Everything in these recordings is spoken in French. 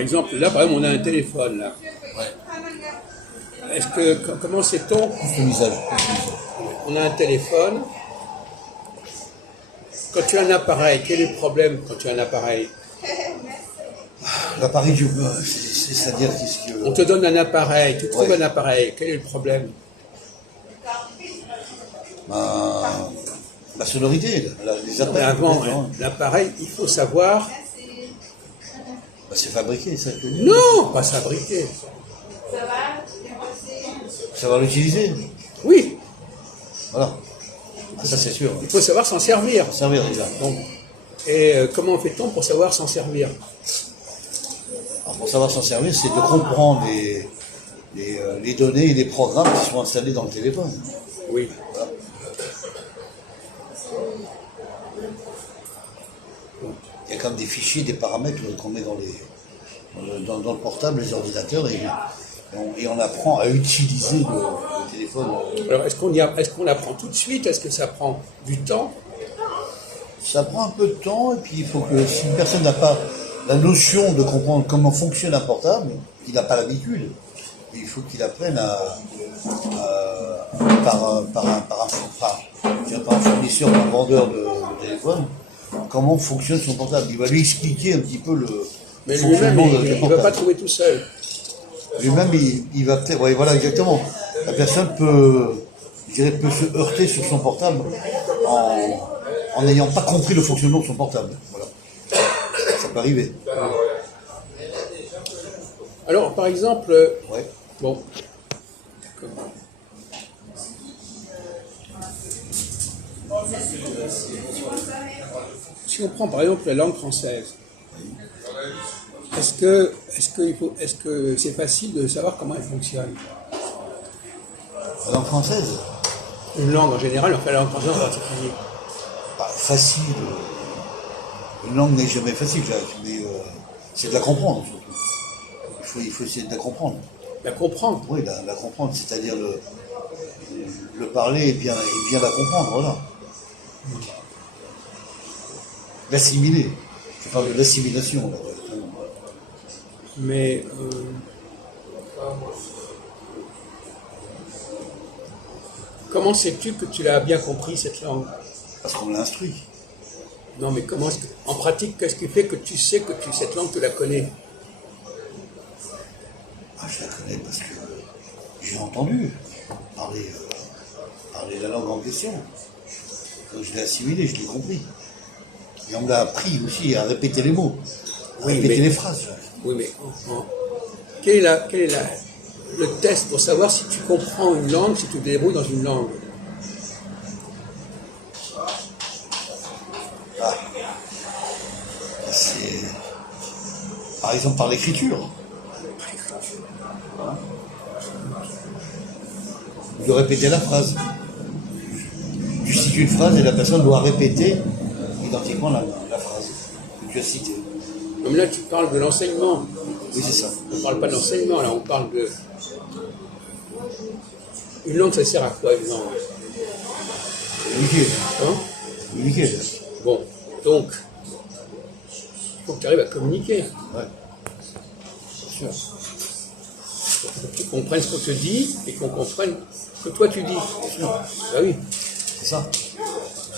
Par exemple, là, par exemple, on a un téléphone, là. Comment sait-on? Customisage. On a un téléphone. Quand tu as un appareil, quel est le problème quand tu as un appareil? L'appareil, c'est-à-dire qu'est-ce que... On te donne un appareil, tu trouves un appareil, quel est le problème? La sonorité, les appels. Avant, l'appareil, il faut savoir... c'est fabriqué, ça que... Non, pas fabriqué. Savoir l'utiliser. Oui. Voilà. Ça, c'est sûr. Il faut savoir s'en servir. S'en servir, déjà. Donc, et comment fait-on pour savoir s'en servir? Alors, pour savoir s'en servir, c'est de comprendre les données et les programmes qui sont installés dans le téléphone. Oui. Voilà. Il y a comme des fichiers, des paramètres qu'on met dans le portable, les ordinateurs, et on apprend à utiliser le téléphone. Alors, est-ce qu'on apprend tout de suite? Est-ce que ça prend du temps? Ça prend un peu de temps, et puis il faut que si une personne n'a pas la notion de comprendre comment fonctionne un portable, il n'a pas l'habitude, il faut qu'il apprenne par un fournisseur, par un vendeur de téléphone, comment fonctionne son portable. Il va lui expliquer un petit peu le fonctionnement de il ne va pas trouver tout seul. Lui-même, il va peut-être... Oui, voilà, exactement. La personne peut se heurter sur son portable en n'ayant pas compris le fonctionnement de son portable. Voilà. Ça peut arriver. Alors, par exemple... Bon. D'accord. Si on prend par exemple la langue française, est-ce que c'est facile de savoir comment elle fonctionne? La langue française? Une langue en général, enfin la langue française en particulier. Pas facile. Une langue n'est jamais facile, mais c'est de la comprendre surtout. Il faut essayer de la comprendre. La comprendre? Oui, la comprendre, c'est-à-dire le parler et bien la comprendre, voilà. L'assimiler. Je parle de l'assimilation, là. Mais comment sais-tu que tu l'as bien compris, cette langue? Parce qu'on l'a instruit. Non, mais en pratique, qu'est-ce qui fait que tu sais que cette langue, tu la connais? Je la connais parce que j'ai entendu parler la langue en question. Donc je l'ai assimilé, je l'ai compris. Et on me l'a appris aussi à répéter les mots, à répéter les phrases. Oui, mais quel est le test pour savoir si tu comprends une langue, si tu te débrouilles dans une langue? C'est par exemple par l'écriture. De répéter la phrase. Tu cites une phrase et la personne doit répéter identiquement la phrase que tu as citée. Comme là, tu parles de l'enseignement. Oui, c'est ça. On ne parle pas de l'enseignement, là, on parle de... Une langue, ça sert à quoi, une langue? Communiquer. Hein? Communiquer. Bon, donc, il faut que tu arrives à communiquer. Ouais. Bien sûr. Pour que tu comprennes ce qu'on te dit et qu'on comprenne ce que toi tu dis. Bah oui. C'est ça.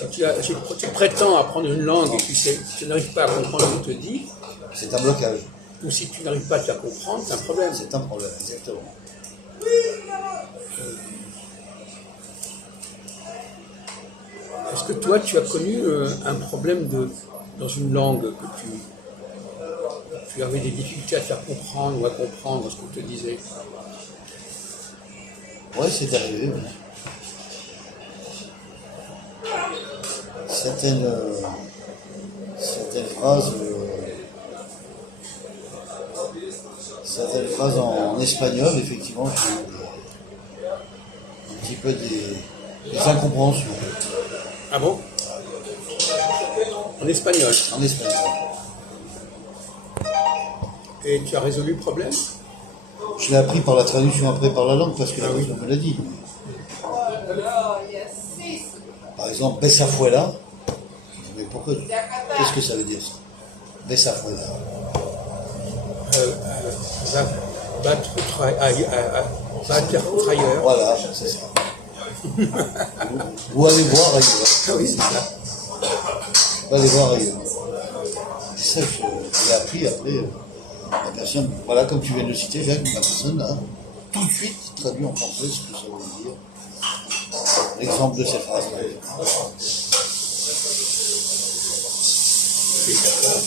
Si tu prétends apprendre une langue et que tu n'arrives pas à comprendre ce qu'on te dit, C'est un blocage. ou si tu n'arrives pas à te la comprendre, c'est un problème. C'est un problème, exactement. Est-ce que toi, tu as connu un problème dans une langue que tu avais des difficultés à te faire comprendre ou à comprendre ce qu'on te disait? Oui, c'est arrivé. Oui. Certaines phrases en espagnol, effectivement, j'ai eu un petit peu des incompréhensions. Ah bon? En espagnol. En espagnol. Et tu as résolu le problème? Je l'ai appris par la traduction après par la langue parce que la personne me l'a dit. Par exemple, Besafuela. Mais pourquoi? Qu'est-ce que ça veut dire ça? Besafuela. va être ailleurs. Voilà, c'est ça. Ou aller voir ailleurs. Ah oui, c'est ça. Ou aller voir ailleurs. C'est ça que j'ai appris après. La personne, voilà, comme tu viens de le citer, Jacques, la personne a tout de suite traduit en français ce que ça veut dire. L'exemple de cette phrase-là. Oui, d'accord.